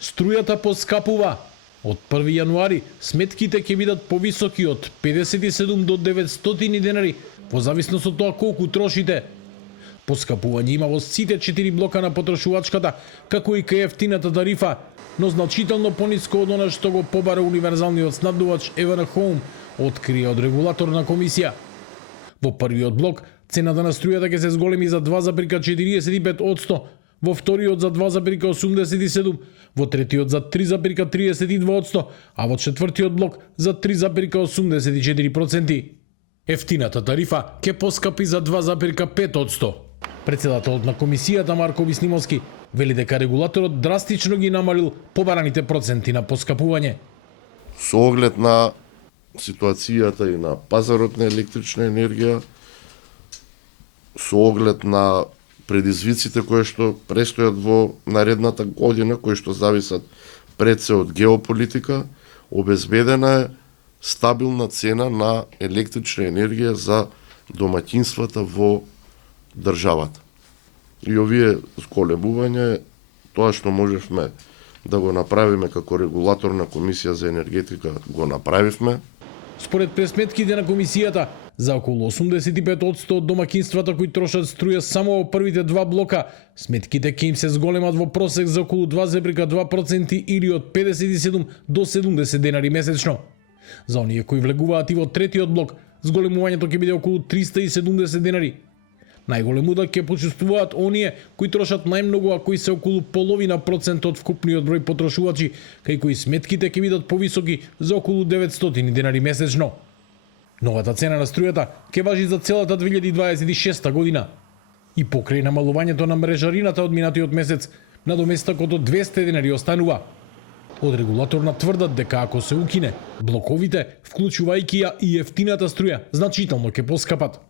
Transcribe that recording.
Струјата поскапува. Од 1 јануари сметките ќе бидат повисоки од 57 до 900 денари, во зависност од тоа колку трошите. Поскапување има во сите 4 блока на потрошувачката, како и кај ефтината тарифа, но значително пониско од она што го побара универзалниот снабдувач Евен Хоум, открие од регулаторна комисија. Во првиот блок цената на струјата ќе се зголеми за 2,45%, во вториот за 2,87%, во третиот за 3,32%, а во четвртиот блок за 3,84%. Ефтината тарифа ќе поскапи за 2,5%. Председателот на комисијата Марко Виснимовски вели дека регулаторот драстично ги намалил побараните проценти на поскапување. Со оглед на ситуацијата и на пазарот на електрична енергија, со оглед на предизвиците кои што престојат во наредната година, кои што зависат пред се од геополитика, обезбедена е стабилна цена на електрична енергија за домаќинствата во државата. И овие зголемувања, тоа што можевме да го направиме како регулаторна комисија за енергетика, го направивме. Според пресметките на комисијата, за околу 85% од домаќинствата кои трошат струја само во првите 2 блока, сметките ќе им се зголемат во просек за околу 2,2% или од 57 до 70 денари месечно. За оние кои влегуваат и во третиот блок, зголемувањето ќе биде околу 370 денари. Најголем удар ќе почувствуваат оние кои трошат најмногу, а кои се околу половина процент од вкупниот број потрошувачи, кај кои сметките ќе бидат повисоки за околу 900 денари месечно. Новата цена на струјата ќе важи за целата 2026 година. И покрај намалувањето на мрежарината од минатиот месец, надоместокот од 200 денари останува. Од регулаторна тврдат дека ако се укине, блоковите, вклучувајќи ја и ефтината струја, значително ќе поскапат.